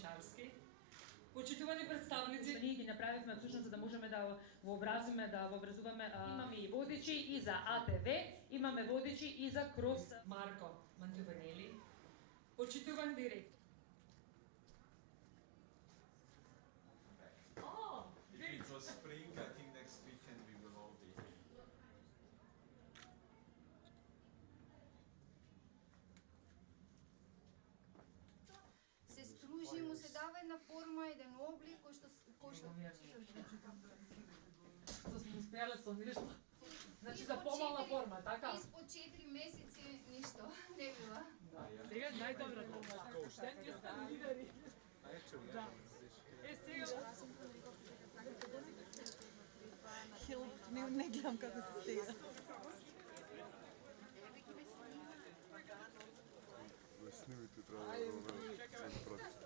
Шарски. Почитувани представници, ние ги направивме всушност за да можеме да вообразиме, да вообразуваме. Имаме и водичи и за АТВ, имаме водичи и за Крос. Марко Мантуванели. Почитуван директор. Oh, If it was spring, I think next weekend we will all be here. Се стружи, му се дава една форма, еден облик, кој што Успеале со ништо. Значи за помална форма, така? Испод 4 месеци ништо не била. Сега најдоброто. Штенки сте лидери. Да. Сега... Не гледам како се стига. Снимите трябва да бъдат